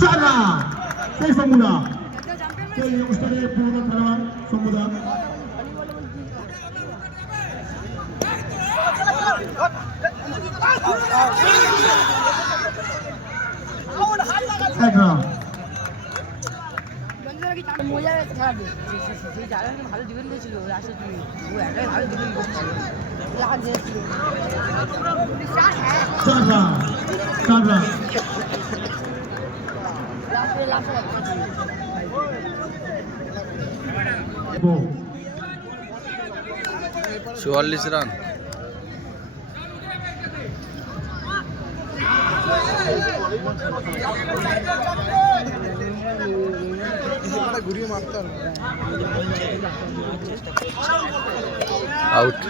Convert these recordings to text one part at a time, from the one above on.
চারা সেই সমুদা সেই অনুষ্ঠানের পুরোনো খেলোয়াড় সমুদা ভালো জীবন দিয়েছিল ও একাই ভালো জীবন করছিল चुवालीस रन आउट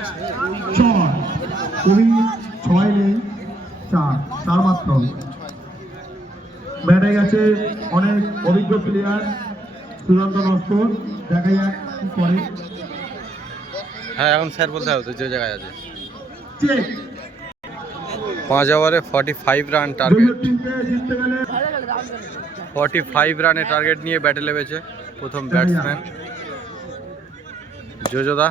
ছয় নেই চার মাত্র ব্যাটে গেছে অনেক অভিজ্ঞ প্লেয়ার সুরন্ত নস্কর দেখা যাক কি করে হ্যাঁ এখন স্যার বলতে হবে তো যে জায়গায় আছে 5 ওভারে 45 রান টার্গেট 45 রানের টার্গেট নিয়ে ব্যাটে নেমেছে প্রথম ব্যাটসম্যান জোজোদা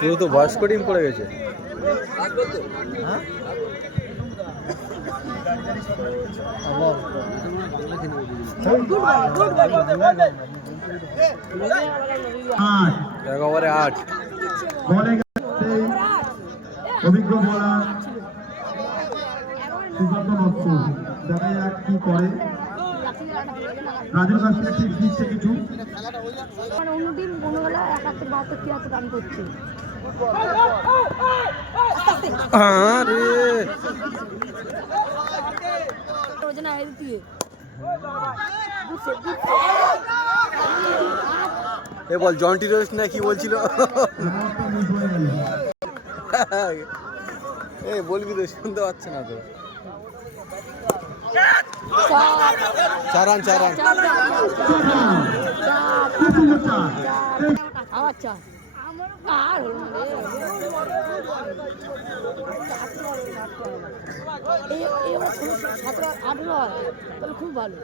তুই তো বয়স্ক টিম পড়ে গেছে এক ওভারে 8 অভিজ্ঞ বোলার সুশান্ত নস্কর দেখা যাক কি করে রাজুর কাছ থেকে ঠিক দিচ্ছে কিছু অন্যদিন কোনোবেলা 71-72 রান করছে এ বল জন্টি রোজ না কি বলছিল এই বলবি তো শুনতে পাচ্ছে না তো 4 রান আচ্ছা আর তাহলে খুব ভালো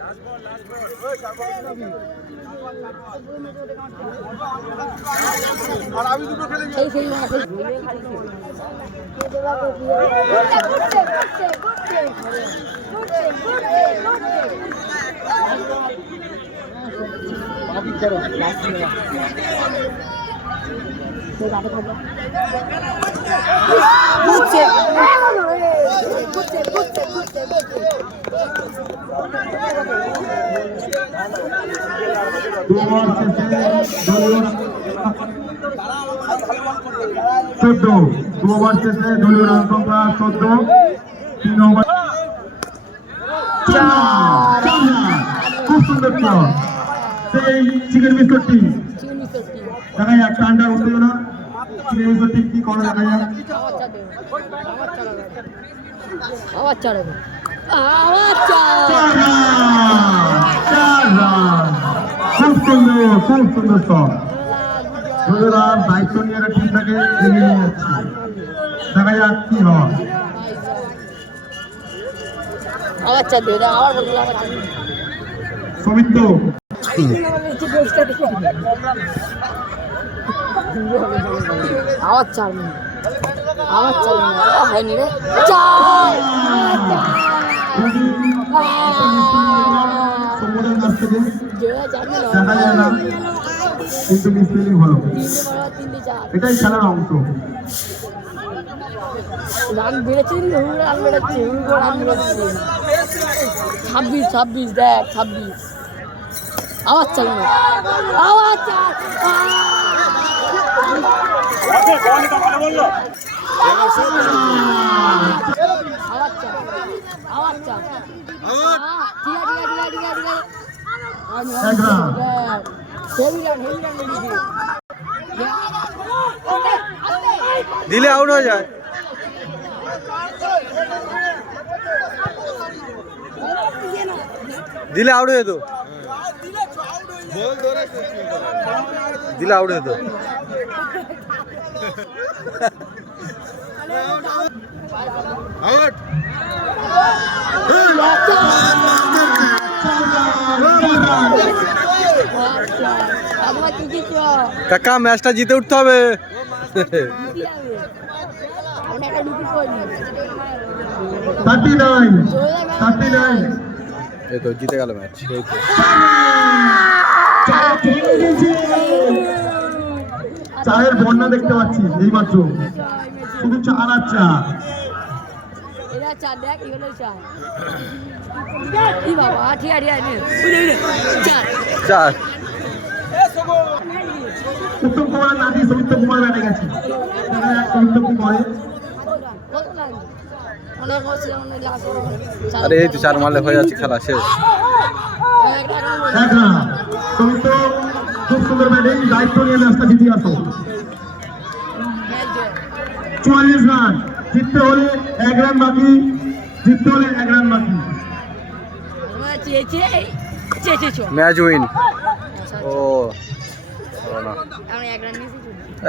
दो ओवर শেষে দলীয় রান সংখ্যা 14 3 ওভার খুব সুন্দর সেই চিকেন বিস্কুট টিম দেখা যাক টান্ডা উঠতেও না চিকেন বিস্কুট টিম কি করে দেখা যাক আওয়াজ চালাবে খুব সুন্দর শট দায়িত্ব নিয়ে টিমটাকে এগিয়ে নিয়ে যাচ্ছে দেখা যাক কি হয় সমিত্র আওয়াজ চালাবে হয়নি রে বোর্ডের কাছ থেকে দেখা যায় না, কিন্তু মিসফিল্ডিং হলো। এটাই খেলার অংশ। রান বেড়েছে, রান বেড়েছে, রান বেড়েছে। 26 দেখ 26 আওয়াজ চালু না, আওয়াজ দিলে আউট হয়ে যায়। দিলে আউট হয়ে যেত, দিলে আউট হয়ে যেত। কাকা ম্যাচটা জিতে উঠতে হবে। 39 এই তো জিতে গেল ম্যাচ। এই তো চায়ের বন্যা দেখতে পাচ্ছি এই মাত্র, শুধু চা আর চা। চার উত্তম কুমার নাতি সৌমিত্র কুমার ব্যাটে গেছে। সৌমিত্র কুমারে আরে এই তো 4 মারলে হয়ে যাচ্ছে, খেলা শেষ। এক রান। সৌমিত্র খুব সুন্দর ব্যাটিং, দায়িত্ব নিয়ে ম্যাচটা জিতে আসো। 44 রান, জিততে হলে 1 রান বাকি, জিততে হলে 1 রান বাকি। Match win. ও না,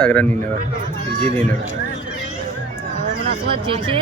1 রান নিয়ে নেবে, ইজি নিয়ে নেবে। চেয়েছে